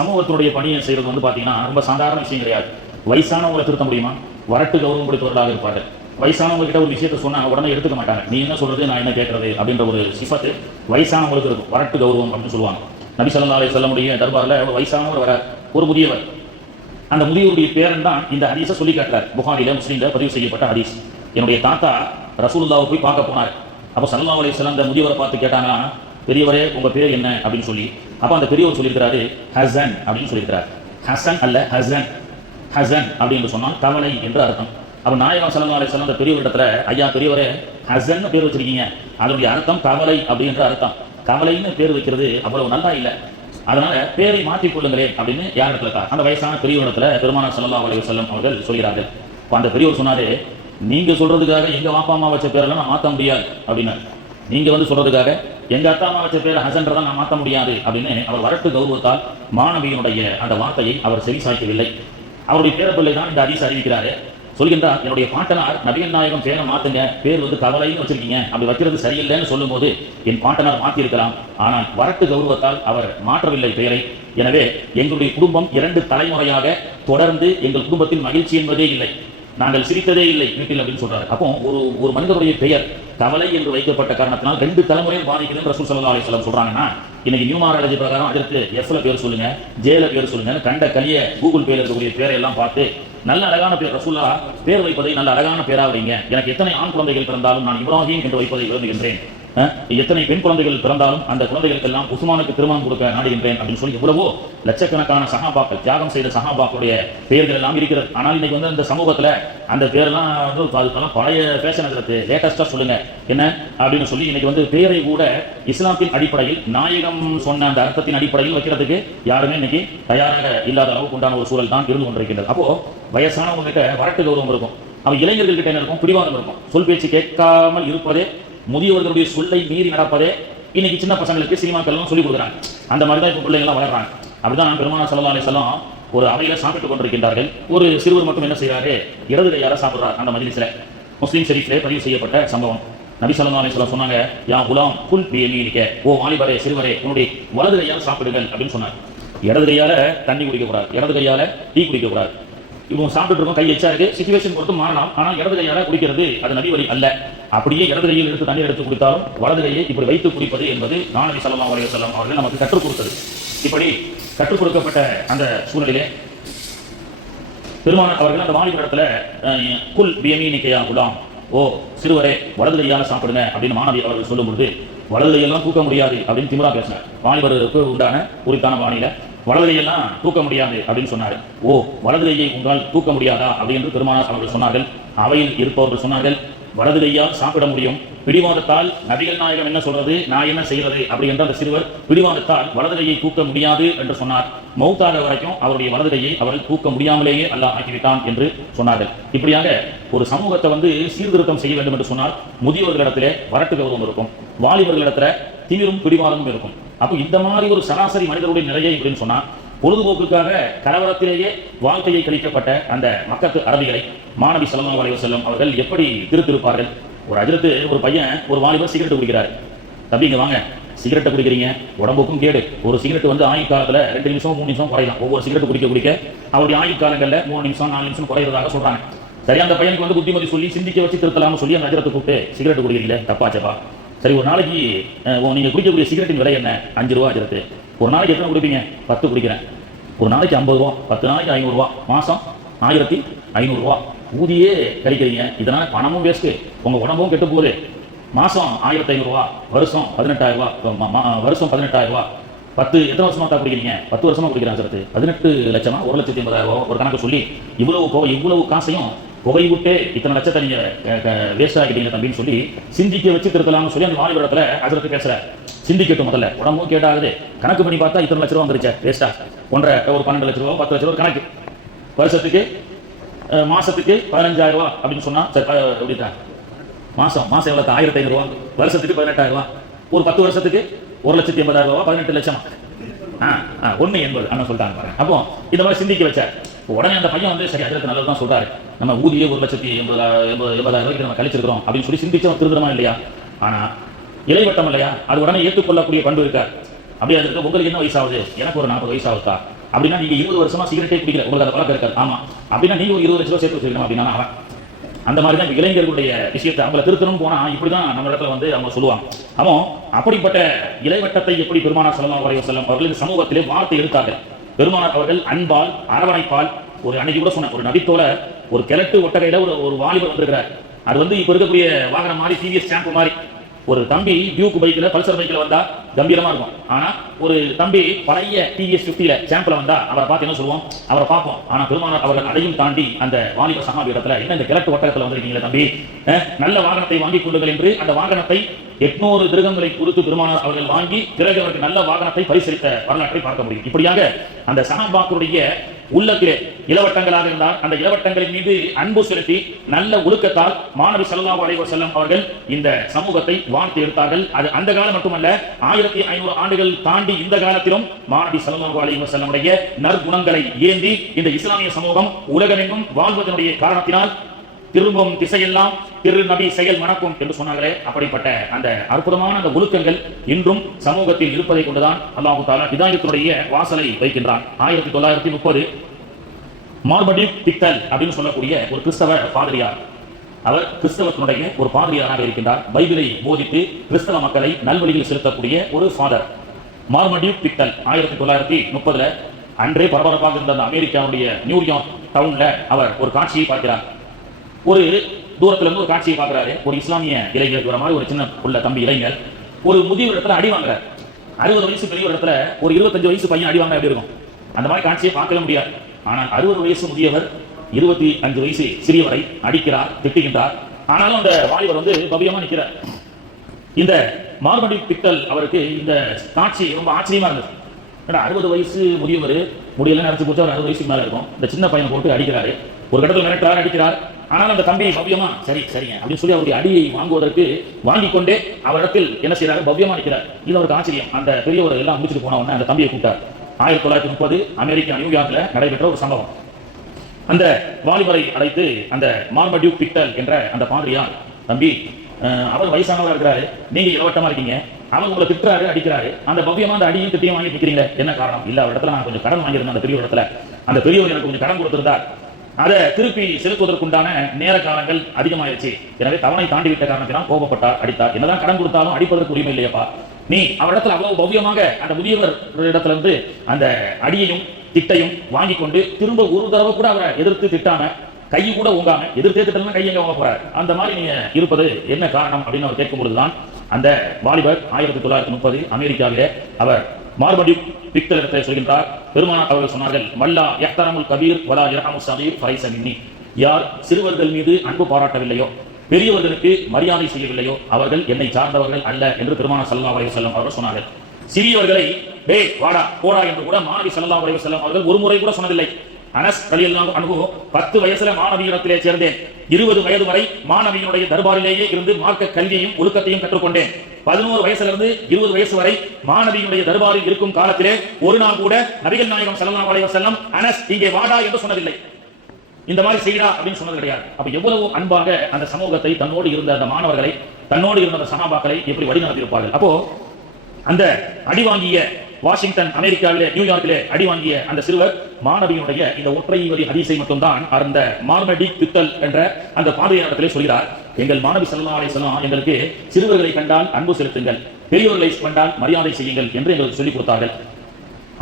சமூகத்தினுடைய பணியை செய்வது வந்து பார்த்தீங்கன்னா ரொம்ப சாதாரண விஷயம் கிடையாது. வயசானவங்களை திருத்த முடியுமா? வரட்டு கௌரவம் கொடுத்தவர்களாக இருப்பார்கள். வயசானவங்க கிட்ட ஒரு விஷயத்தை சொன்னா உடனே எடுத்துக்க மாட்டாங்க. நீ என்ன சொல்றது, நான் என்ன கேட்கறது அப்படின்ற ஒரு சிஃபத்து வயசானவங்களுக்கு இருக்கும். வரட்டு கௌரவம் அப்படின்னு சொல்லுவாங்க. நபி ஸல்லல்லாஹு அலைஹி வஸல்லம் தர்பார்ல ஒரு வயசானவர் வர, ஒரு முதியவர். அந்த முதியவருடைய பேரன் தான் இந்த ஹதீஸை சொல்லி காட்டுறார். புகாரில முஸ்லிம்ல பதிவு செய்யப்பட்ட ஹதீஸ். என்னுடைய தாத்தா ரசூலுல்லாஹ்வை போய் பார்க்க போனார். அப்போ ஸல்லல்லாஹு அலைஹி வஸல்லம் அந்த முதியவரை பார்த்து கேட்டாங்க, பெரியவரே உங்க பேர் என்ன அப்படின்னு சொல்லி. அப்போ அந்த பெரியவர் சொல்லியிருக்கிறாரு ஹசன் அப்படின்னு சொல்லியிருக்கிறார். ஹசன் அல்ல ஹசன். ஹசன் அப்படின்னு சொன்னால் கவலை என்று அர்த்தம். அப்போ நாயகம் ஸல்லல்லாஹு அலைஹி வஸல்லம் அந்த பெரியவரிடத்துல, ஐயா பெரியவரே ஹசன் பேர் வச்சிருக்கீங்க, அதனுடைய அர்த்தம் கவலை அப்படின்ற அர்த்தம். கவலைன்னு பேர் வைக்கிறது அவ்வளவு நல்லா இல்லை, அதனால பேரை மாற்றிக் கொள்ளுங்களேன் அப்படின்னு யார் இடத்துல அந்த வயசான பெரியவரிடத்துல பெருமானார் ஸல்லல்லாஹு அலைஹி வஸல்லம் அவர்கள் சொல்கிறார்கள். அந்த பெரியவர் சொன்னாரு, நீங்க சொல்றதுக்காக எங்க அப்பா அம்மா வச்ச பேரெல்லாம் நான் மாற்ற முடியாது அப்படின்னு. நீங்க வந்து சொல்றதுக்காக எங்க அப்பா அம்மா வச்ச பேர் ஹசன்றதை நான் மாற்ற முடியாது அப்படின்னு அவர் வரட்டு கௌரவத்தால் மாணவியினுடைய அந்த வார்த்தையை அவர் செவி சாய்க்கவில்லை. அவருடைய பேரப்பிள்ளை தான் இந்த ஹதீஸ் அறிவிக்கிறாரு. சொல்கின்றார், என்னுடைய பாட்டனார் நபிகள் நாயகம் பேரை மாத்துங்க, பேர் வந்து கவலைன்னு வச்சிருக்கீங்க, அப்படி வைக்கிறது சரியில்லைன்னு சொல்லும் போது என் பாட்டனார் மாற்றியிருக்கலாம், ஆனால் வரட்டு கௌரவத்தால் அவர் மாற்றவில்லை பெயரை. எனவே எங்களுடைய குடும்பம் 2 தலைமுறையாக தொடர்ந்து எங்கள் குடும்பத்தில் மகிழ்ச்சி என்பதே இல்லை, நாங்கள் சிரித்ததே இல்லை வீட்டில் அப்படின்னு சொல்றாரு. அப்போ ஒரு மனிதனுடைய பெயர் கவலை என்று வைக்கப்பட்ட காரணத்தினால் 2 தலைமுறையும் பாதிக்குதுன்னு ரசூல் ஸல்லல்லாஹு அலைஹி வஸல்லம் சொல்றாங்கன்னா, இன்னைக்கு நியூமராலஜி பிரகாரம் அதற்கு எஃப்ல பேர் சொல்லுங்க, ஜேல பேர் சொல்லுங்க, கண்ட கலிய கூகுள் பேர்ல இருக்கக்கூடிய பேரை எல்லாம் பார்த்து நல்ல அழகான பேர் ரசூல்லா பேர் வைப்பதை நல்ல அழகான பேரா வைங்க. எனக்கு எத்தனை ஆண் குழந்தைகள் பிறந்தாலும் நான் இப்ராஹிம் என்று வைப்பதை விரும்புகின்றேன், எத்தனை பெண் குழந்தைகள் பிறந்தாலும் அந்த குழந்தைகளுக்கு எல்லாம் உஸ்மானுக்கு திருமணம் கொடுக்க நாடுகின்றேன் அப்படின்னு சொல்லி எவ்வளவோ லட்சக்கணக்கான சஹாபாக்கள், தியாகம் செய்த சஹாபாக்களுடைய பெயர்கள் எல்லாம் இருக்கிறது. ஆனால் இன்னைக்கு வந்து அந்த சமூகத்துல அந்த பேரெல்லாம் வந்து அதுக்கெல்லாம் பழைய ஃபேஷன், அதில் லேட்டஸ்டா சொல்லுங்க என்ன அப்படின்னு சொல்லி இன்னைக்கு வந்து பேரை கூட இஸ்லாத்தின் அடிப்படையில் நாயகம் சொன்ன அந்த அர்த்தத்தின் அடிப்படையில் வைக்கிறதுக்கு யாருமே இன்னைக்கு தயாராக இல்லாத அளவுக்கு உண்டான ஒரு சூழல் தான் இருந்து கொண்டிருக்கின்றது. அப்போ வயசானவங்க கிட்ட வரட்டு கௌரவம் இருக்கும், அவன் இளைஞர்கள் கிட்ட என்ன இருக்கும், பிடிவாதம் இருக்கும். சொல் பேச்சு கேட்காமல் இருப்பதே, முதியவர்களுடைய சொல்லை மீறி நடப்பதே இன்னைக்கு சின்ன பசங்களுக்கு சினிமாக்கள்லாம் சொல்லிக் கொடுக்குறாங்க. அந்த மாதிரி தான் இப்போ பிள்ளைங்கள்லாம் வளர்றாங்க. அப்படிதான் பெருமானார் ஸல்லல்லாஹு அலைஹி வஸல்லம் ஒரு அவையில சாப்பிட்டுக் கொண்டிருக்கின்றார்கள். ஒரு சிறுவர் மட்டும் என்ன செய்யறாரு, இடது கையால சாப்பிடுறார். அந்த மஜ்லிஸ்ல முஸ்லிம் ஷரீஃப்ல பதிவு செய்யப்பட்ட சம்பவம். நபி ஸல்லல்லாஹு அலைஹி வஸல்லம் சொன்னாங்க, யா குலாம் குல் பியமீனிக, ஓ வாலிபரே சிறுவரே உன்னுடைய வலது கையால சாப்பிடுங்கள் அப்படின்னு சொன்னார். இடது கையால தண்ணி குடிக்க கூடாது, இடது கையால டீ குடிக்க கூடாது. இவங்க சாப்பிட்டு இருக்கோம், கை எச்சா இருக்கு, சிச்சுவேஷன் பொறுத்து மாறலாம், ஆனால் இடது கையால குடிக்கிறது அது நபி வழி அல்ல. அப்படியே இடது கையில் எடுத்து தண்ணீர் எடுத்து குடித்தாலும் வலது கையை இப்படி வைத்து குடிப்பது என்பது நபி ஸல்லல்லாஹு அலைஹி வஸல்லம் அவர்கள் நமக்கு கற்றுக் கொடுத்தது. இப்படி கற்றுக் கொடுக்கப்பட்ட அந்த சூழலிலே பெருமானார் அவர்கள் அந்த வாலிபரிடத்துல குல் பியமீனிக யா குலாம், ஓ சிறுவரே வலது கையால சாப்பிடுங்க அப்படின்னு மாணவி அவர்கள் சொல்லும் பொழுது, வலது கையெல்லாம் தூக்க முடியாது அப்படின்னு திமிரா பேசினார். வாலிபருக்கு உண்டான உரித்தான வாணியில வலது கையெல்லாம் தூக்க முடியாது அப்படின்னு சொன்னார். ஓ வலது கையை உங்களால் தூக்க முடியாதா அப்படின்னு பெருமானார் அவர்கள் சொன்னார்கள். அவையில் இருப்பவர்கள் சொன்னார்கள், வலது கையால் சாப்பிட முடியும், பிடிவாதத்தால் நபிகள் நாயகம் என்ன சொல்றது, நான் என்ன செய்யறது அப்படி என்ற அந்த சிறுவர் பிடிவாதத்தால் வலது கையை தூக்க முடியாது என்று சொன்னார். மௌத்தாக வரைக்கும் அவருடைய வலது கையை அவர்கள் தூக்க முடியாமலேயே அல்லாஹ் ஆக்கிவிட்டான் என்று சொன்னார்கள். இப்படியாக ஒரு சமூகத்தை வந்து சீர்திருத்தம் செய்ய வேண்டும் என்று சொன்னால் முதியவர்களிடத்திலே வரட்டு கௌரவம் இருக்கும், வாலிபர்களிடத்துல திமிரும் பிடிவாதமும் இருக்கும். அப்போ இந்த மாதிரி ஒரு சராசரி மனிதருடைய நிலையை அப்படின்னு சொன்னா, பொழுதுபோக்குக்காக கலவரத்திலேயே வாழ்க்கையை கழிக்கப்பட்ட அந்த மக்கத்து அரபிகளை மாணவி ஸல்லல்லாஹு அலைஹி வஸல்லம் அவர்கள் எப்படி திருத்திருப்பார்கள். ஒரு அஜரத்து ஒரு பையன், ஒரு வாலிபர் சிகரெட் குடிக்கிறார். தம்பிங்க வாங்க, சிகரெட்டை குடிக்கிறீங்க, உடம்புக்கும் கேடு. ஒரு சிகரெட் வந்து ஆயுள் காலத்துல 2 நிமிஷம் 3 நிமிஷம் குறையலாம். ஒவ்வொரு சிகரெட் குடிக்க அவருடைய ஆயுள் காலங்களில் 3 நிமிஷம் 4 நிமிஷம் குறையிறதாக சொல்றாங்க. சரி, அந்த பையனுக்கு வந்து புத்திமதி சொல்லி சிந்திக்க வச்சு திருத்தலாம்னு சொல்லி அந்த அஜரத்தை கூப்பிட்டு, சிகரெட் குடிக்கிறீங்களே தப்பாச்சப்பா, சரி ஒரு நாளைக்கு நீங்க குடிக்கக்கூடிய சிகரெட்டின் விலை என்ன, 5 ரூபா அஜரத்து. ஒரு நாளைக்கு எத்தனை குடிப்பீங்க, 10 குடிக்கிறேன். ஒரு நாளைக்கு 50 ரூபா, 10 நாளைக்கு 500 ரூபா, மாசம் 1500 ரூபா ஊதியே கழிக்கிறீங்க. இதனால பணமும் வேஸ்ட்டு, உங்க உடம்பும் கெட்டு போகுது. மாசம் 1500 ரூபா, வருஷம் 18000 ரூபா, வருஷம் 18000 ரூபா. 10 எத்தனை வருஷமா தான் குடிக்கிறீங்க, 10 வருஷமா குடிக்கிறாங்க சார், 18 லட்சமா, 1,80,000 ரூபா ஒரு கணக்கு சொல்லி இவ்வளவு காசையும் புகை விட்டு இத்தனை லட்சத்தை நீங்க வேஸ்ட் ஆகிட்டீங்க தம்பின்னு சொல்லி சிந்திக்க வச்சு திருத்தலாம்னு சொல்லி அந்த வாலிபடத்துல அஜரத்து பேசுற. சிந்திக்கட்டும், முதல்ல உடம்பும் கேட்டாகுது, கணக்கு பண்ணி பார்த்தா இத்தனை லட்ச ரூபா வந்துருச்சா வேஸ்டா, ஒரு 12 லட்ச ரூபா 10 லட்ச ரூபா கணக்கு, வருஷத்துக்கு மாசத்துக்கு 15,000 ரூபா அப்படின்னு சொன்னா சரி எப்படிதான் மாசம் எவ்வளவு, 1500 ரூபா, வருஷத்துக்கு 18,000 ரூபா, ஒரு 10 வருஷத்துக்கு 1,80,000 ரூபா, 18 லட்சம். 180 அண்ணன் சொல்லிட்டாங்க பாருங்க. அப்போ இந்த மாதிரி சிந்திக்க வச்சார். உடனே அந்த பையன் வந்து சரி அதற்கு நல்லதுதான் சொல்றாரு, நம்ம ஊதியே 1,80,000 ரூபாய்க்கு நம்ம கழிச்சிருக்கிறோம் அப்படின்னு சொல்லி சிந்திச்சு திருந்துமா இல்லையா? ஆனா இலைவட்டம் இல்லையா, அது உடனே ஏற்றுக்கொள்ளக்கூடிய பண்பு இருக்கார். அப்படியே அதுக்கு உங்களுக்கு என்ன வயசாகுது, எனக்கு ஒரு 40 வயசாகுதா, அப்படின்னா நீங்க 20 வருஷமா சிகரெட்டே குடிக்கல, உங்களுக்கு அந்த பழக்கம் இருக்காது. ஆமா, அப்படின்னா நீங்க ஒரு 20 லட்சம் ரூபாய் சேர்த்து வச்சிருக்கணும் அப்படின்னா அவன். அந்த மாதிரி தான் இளைஞர்களுடைய விஷயத்தை அவங்களை திருத்தணும் போனா இப்படிதான் நம்ம இடத்துல வந்து அவங்க சொல்லுவாங்க. அவன் அப்படிப்பட்ட இளைவட்டத்தை எப்படி பெருமானார் ஸல்லல்லாஹு அலைஹி வஸல்லம் அவர்கள் இந்த சமூகத்திலே வார்த்தை எடுத்தார்கள். பெருமானார் அவர்கள் அன்பால் அரவணைப்பால், ஒரு அன்னைக்கு கூட சொன்ன ஒரு நபித்தோட ஒரு கிழட்டு ஒட்டகையில ஒரு வாலிபர் வந்திருக்கிறார். அது வந்து இப்ப இருக்கக்கூடிய வாகனம் மாதிரி, டிவிஎஸ் சாம்பு மாதிரி. ஒரு தம்பி டியூக் பைக்ல, பல்சர் பைக்ல வந்தா கம்பீரமா இருக்கும். ஆனா ஒரு தம்பி பழைய டிவிஎஸ் 50ல சாம்பிள் வந்தா அவரை பார்த்து என்ன சொல்லுவோம், அவரை பார்ப்போம். ஆனா பெருமானார் அவர்கள் அதையும் தாண்டி அந்த வாலிப சஹாபி இடத்துல, என்ன இந்த கிழட்டு ஒட்டகத்துல வந்திருக்கீங்களா தம்பி, நல்ல வாகனத்தை வாங்கி கொள்ளுங்கள் என்று அந்த வாகனத்தை 800 திரகங்களை கொடுத்து பெருமானார் அவர்கள் வாங்கி பிறகு அவருக்கு நல்ல வாகனத்தை பரிசளித்த வரலாற்றை பார்க்க முடியும். இப்படியாக அந்த சஹாபாக்களுடைய உள்ளத்திலே இளவட்டங்களாக இருந்தால் அந்த இளவட்டங்களின் மீது அன்பு செலுத்தி நல்ல ஒழுக்கத்தால் மாணவி ஸல்லல்லாஹு அலைஹி வஸல்லம் அவர்கள் இந்த சமூகத்தை வாழ்த்து எடுத்தார்கள். அது அந்த காலம் மட்டுமல்ல, 1500 ஆண்டுகள் தாண்டி இந்த காலத்திலும் மாணவி ஸல்லல்லாஹு அலைஹி வஸல்லம் உடைய நற்குணங்களை ஏந்தி இந்த இஸ்லாமிய சமூகம் உலகமெங்கும் வாழ்வதனுடைய காரணத்தினால் திரும்பும் திசையெல்லாம் திரு நபி செயல் மணக்கும் என்று சொன்னார்களே, அப்படிப்பட்ட அந்த அற்புதமான அந்த ஒழுக்கங்கள் இன்றும் சமூகத்தில் இருப்பதை கொண்டுதான் அல்லாஹ் தஆலா ஹிதாயத்துடைய வாசலை வைக்கின்றான். 1930 மார்படிக் பிக்தல் அப்படின்னு சொல்லக்கூடிய ஒரு கிறிஸ்தவ பாதிரியார், அவர் கிறிஸ்தவத்தினுடைய ஒரு பாதிரியாராக இருக்கின்றார். பைபிளை போதித்து கிறிஸ்தவ மக்களை நல்வழியில் செலுத்தக்கூடிய ஒரு ஃபாதர் மார்படிக் பிக்தல். 1930 அன்றே பரபரப்பாக இருந்த அந்த அமெரிக்காவுடைய நியூயார்க் டவுன்ல அவர் ஒரு காட்சியை பார்க்கிறார். ஒரு தூரத்துல இருந்து ஒரு காட்சியை பார்க்கிறாரு. ஒரு இஸ்லாமிய இளைஞர் வர மாதிரி ஒரு சின்ன உள்ள தம்பி இளைஞர் ஒரு முதிய இடத்துல அடி வாங்குறாரு. 60 வயசு பெரிய இடத்துல ஒரு 25 வயசு பையன் அடி வாங்க எப்படி இருக்கும்? அந்த மாதிரி காட்சியை பார்க்கவே முடியாது. ஆனால் 60 வயசு முதியவர் 25 வயசு சிறியவரை அடிக்கிறார், திட்டுகின்றார். ஆனாலும் அந்த வாலிபர் வந்து பவ்யமா நிற்கிறார். இந்த மார்படிக் பிக்தல் அவருக்கு இந்த காட்சி ரொம்ப ஆச்சரியமா இருந்தது. 60 வயசு முதியவர், முடியெல்லாம் நினைச்சு போச்சு, அவர் 60 வயசுக்கு மேல இருக்கும். இந்த சின்ன பையனை போட்டு அடிக்கிறாரு. ஒரு கடத்தில் மிரட்டார், அடிக்கிறார். ஆனால் அந்த தம்பி பவ்யமா சரிங்க அப்படின்னு சொல்லி அவருடைய அடியை வாங்குவதற்கு வாங்கிக் கொண்டே அவரிடத்தில் என்ன செய்யறாரு, பவ்யமா நிற்கிறார். இது அவருக்கு ஆச்சரியம். அந்த பெரியவர் எல்லாம் முடிச்சுட்டு போன உடனே அந்த தம்பியை கூப்பிட்டார். 1930 அமெரிக்கா நியூயார்க்ல நடைபெற்ற ஒரு சம்பவம். அந்த வாலிபரை அழைத்து அந்த மார்படிக் பிக்தல் என்ற அந்த பாதிரியார், தம்பி அவர் வயசானவராக இருக்கிறாரு, நீங்க இளவட்டமா இருக்கீங்க, அவர் உங்களை திட்டுறாரு, அடிக்கிறாரு, அந்த பவ்யமா அந்த அடியும் திட்டியும் வாங்கி நிற்கிறீங்களே, என்ன காரணம்? இல்ல, அவர் இடத்துல நான் கொஞ்சம் கடன் வாங்கியிருந்தேன், அந்த பெரிய இடத்துல அந்த பெரியவர் எனக்கு கொஞ்சம் கடன் கொடுத்திருந்தார், அதை திருப்பி செலுத்துவதற்குண்டான நேர காலங்கள் அதிகமாயிருச்சு, எனவே தவணை தாண்டி விட்ட காரணத்தினால் கோபப்பட்டார், அடித்தார். என்னதான் கடன் கொடுத்தாலும் அடிப்பதற்கு உரிமை இல்லையப்பா. நீ அவரிடத்துல அவ்வளவு பவ்யமாக அந்த முதியவர் இடத்துல இருந்து அந்த அடியையும் திட்டையும் வாங்கி கொண்டு திரும்ப ஒரு தடவை கூட அவரை எதிர்த்து திட்டாம, கையை கூட ஊங்காம, எதிர்த்தே திட்டலாம் கையை எங்க வாங்க போறாரு, அந்த மாதிரி நீங்க இருப்பது என்ன காரணம் அப்படின்னு அவர் கேட்கும் பொழுதுதான் அந்த வாலிபர் 1930 அமெரிக்காவிலே அவர் மார்படிக் பிக்தல் இடத்தை சொல்கின்றார். பெருமானார் அவர்கள் சொன்னார்கள், மல்லா யஹ்தரமுல் கபீர் வலா யர்ஹமு ஸகீர் ஃபலைஸ மின்னி. யார் சிறுவர்கள் மீது அன்பு பாராட்டவில்லையோ, பெரியவர்களுக்கு மரியாதை செய்யவில்லையோ, அவர்கள் என்னை சார்ந்தவர்கள் அல்ல என்று பெருமானார் ஸல்லல்லாஹு அலைஹி வஸல்லம் அவர்கள் சொன்னார்கள். சிறியவர்களை டேய் வாடா போடா என்று கூட மாணவி ஸல்லல்லாஹு அலைஹி வஸல்லம் அவர்கள் ஒரு முறை கூட சொன்னதில்லை. அனஸ் ரலியல்லாஹு அன்ஹு 10 வயசுல மாணவியிடத்திலே சேர்ந்தேன், 20 வயது வரை மாணவியினுடைய தர்பாரிலேயே இருந்து மார்க்க கல்வியையும் ஒழுக்கத்தையும் கற்றுக்கொண்டேன், 11 வயசுல இருந்து 20 வயசு வரை மாணவியினுடைய தர்பாரில் இருக்கும் காலத்திலே ஒரு நாள் கூட நபிகள் நாயகம் ஸல்லல்லாஹு அலைஹி வஸல்லம் அனஸ் இங்கே வாடா என்று சொன்னதில்லை, இந்த மாதிரி செய்யடா அப்படின்னு சொன்னது கிடையாது. அப்ப எவ்வளவு அன்பாக அந்த சமூகத்தை, தன்னோடு இருந்த அந்த மாணவர்களை, தன்னோடு இருந்த அந்த சஹாபாக்களை எப்படி வழிநடத்தி இருப்பார்கள். அப்போ அந்த அடி வாங்கிய வாஷிங்டன், அமெரிக்காவிலே நியூயார்க்கிலே அடி வாங்கிய அந்த சிறுவர் மாணவியினுடைய இந்த ஒற்றை வரி ஹதீஸை மட்டும்தான் அந்த மார்படிக் பிக்தல் என்ற அந்த பாதிரியாரிடத்திலே சொல்கிறார். எங்கள் மாணவி ஸல்லல்லாஹு அலைஹி வஸல்லம் எங்களுக்கு சிறுவர்களை கண்டால் அன்பு செலுத்துங்கள், பெரியவர்களை கண்டால் மரியாதை செய்யுங்கள் என்று எங்களுக்கு சொல்லிக் கொடுத்தார்கள்.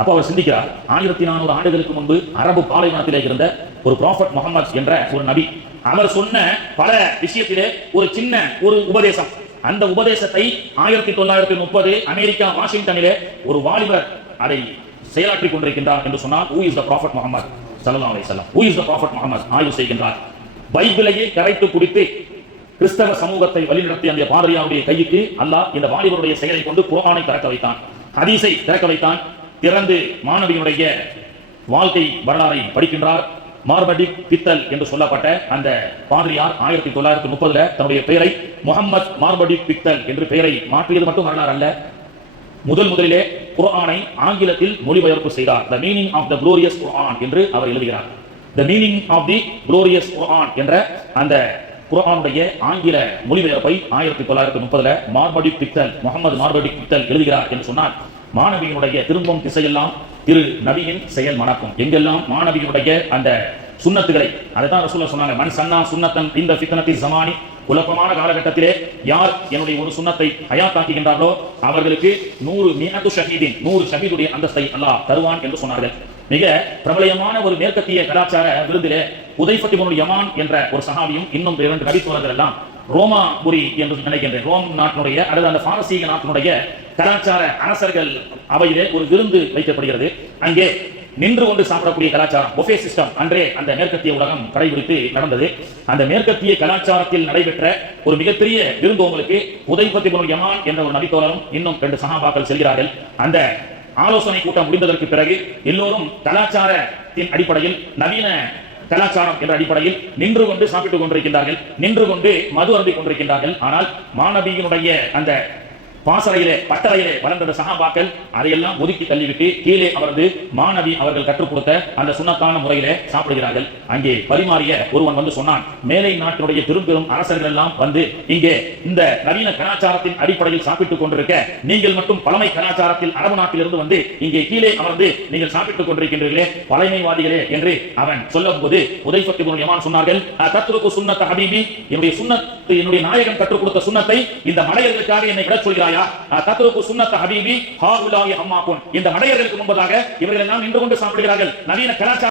அப்போ அவர் சிந்திக்கிறார், 1400 ஆண்டுகளுக்கு முன்பு அரபு பாலைவனத்திலே இருந்த ஒரு ப்ராஃபட் முஹம்மது என்ற ஒரு நபி, அவர் சொன்ன பல விஷயத்திலே ஒரு சின்ன ஒரு உபதேசம், அந்த உபதேசத்தை 1930 அமெரிக்கா வாஷிங்டனிலே ஒரு அதை செயலாற்றிக் கொண்டிருக்கின்றார் என்று சொன்னால், who is the prophet Muhammad sallallahu alaihi wasallam, who is the prophet Muhammad ஆய்வு செய்கின்றார். பைபிளையே கரைத்து குடித்து கிறிஸ்தவ சமூகத்தை வழிநடத்திய அந்த பாதிரியாருடைய கைக்கு அல்லாஹ் இந்த வாலிபருடைய செயலை கொண்டு குர்ஆனை திறக்க வைத்தான், ஹதீஸை திறக்க வைத்தான். திறந்து மாணவியினுடைய வாழ்க்கை வரலாறை படிக்கின்றார். மார்படிக் பிக்தல் என்று சொல்லப்பட்ட அந்த பாதிரியார் 1930 தன்னுடைய பெயரை முஹம்மத் மார்படிக் பிக்தல் என்று பெயரை மாற்றியது மட்டும் வரலாறு அல்ல, முதலிலே குர்ஆனை ஆங்கிலத்தில் மொழிபெயர்ப்பு செய்தார். The meaning of the glorious Quran என்று அவர் எழுதுகிறார். The meaning of the glorious Quran என்ற அந்த குர்ஆனுடைய ஆங்கில மொழிபெயர்ப்பை 1930 மார்படிக் பிக்தல், முஹம்மது மார்படிக் பிக்தல் எழுதுகிறார் என்று சொன்னால், மாணவியினுடைய திரும்பும் திசையெல்லாம் திரு நபியின் செயல் மணக்கும். எங்கெல்லாம் மாநபியுடைய அந்த சுன்னத்துகளை, அதைத்தான் ரசூலுல்லாஹ் சொன்னாங்க, மன் சன்னா சுன்னத்தன் இந்த ஃபித்னத்தில் ஸமானி, குழப்பமான காலகட்டத்திலே யார் என்னுடைய ஒரு சுன்னத்தை ஹயாத்தாக்குகின்றார்களோ அவர்களுக்கு 100 ஷஹீதின் 100 ஷஹீதுடைய அந்தஸ்தை அல்லாஹ் தருவான் என்று சொன்னார்கள். மிக பிரபலமான ஒரு மேற்கத்திய கலாச்சார விருந்திலே உதைஃபத் இப்னு யமான் என்ற ஒரு சஹாபியும் இன்னும் 2 நபித்தோழர்கள் எல்லாம் ரோமாபுரி என்று நினைக்கின்றேன், ரோம் நாட்டினுடைய அல்லது அந்த பாரசீக நாட்டினுடைய கலாச்சார அரசர்கள் அவையிலே ஒரு விருந்து வைக்கப்படுகிறது. அங்கே நின்று கொண்டு சாப்பிடக்கூடிய கலாச்சாரம், புஃபே சிஸ்டம் அன்றே அந்த மேற்கத்திய உலகம் கடைபிடித்து நடந்தது. அந்த மேற்கத்திய கலாச்சாரத்தில் நடைபெற்ற ஒரு மிகப்பெரிய விருந்தோம்பலுக்கு உதைஃபத் இப்னு யமான் என்ற ஒரு நபித்தோழரும் இன்னும் 2 சஹாபாக்கள் செல்கிறார்கள். அந்த ஆலோசனை கூட்டம் முடிந்ததற்கு பிறகு எல்லோரும் கலாச்சாரத்தின் அடிப்படையில், நவீன கலாச்சாரம் என்ற அடிப்படையில் நின்று கொண்டு சாப்பிட்டுக் கொண்டிருக்கின்றார்கள், நின்று கொண்டு மது அருந்திக் கொண்டிருக்கின்றார்கள். ஆனால் மாநபியினுடைய அந்த பாசறையிலே பட்டறையிலே வளர்ந்த சஹாபாக்கள் அதையெல்லாம் ஒதுக்கி தள்ளிவிட்டு கீழே அமர்ந்து மாநபி அவர்கள் கற்றுக் கொடுத்த அந்த சுன்னத்தான முறையிலே சாப்பிடுகிறார்கள். அங்கே பரிமாறிய ஒருவன் வந்து சொன்னான், மேலை நாட்டினுடைய பெரும் அரசர்கள் எல்லாம் வந்து இங்கே இந்த நவீன கலாச்சாரத்தின் அடிப்படையில் சாப்பிட்டுக் கொண்டிருக்க, நீங்கள் மட்டும் பழமை கலாச்சாரத்தில் அரபு நாட்டிலிருந்து வந்து இங்கே கீழே அமர்ந்து நீங்கள் சாப்பிட்டுக் கொண்டிருக்கின்றீர்களே, பழமைவாதிகளே என்று அவன் சொல்லும் போது உதைஃபத் இப்னு யமான் சொன்னார்கள், தத்ருக்கு சுன்னத ஹபீபி, என்னுடைய சுன்னத், என்னுடைய நாயகன் கற்றுக் கொடுத்த சுன்னத்தை இந்த மடையர்களுக்காக என்னை விட சொல்கிறாய், தத்ருக்கு சுன்னத ஹபீபி ஹாஉலாஇ அம்மாகுன், இந்த மடையர்களுக்கு முன்பதாக இவர்கள் எல்லாம் நின்று கொண்டு சாப்பிடுகிறார்கள். நவீன கலாச்சாரம்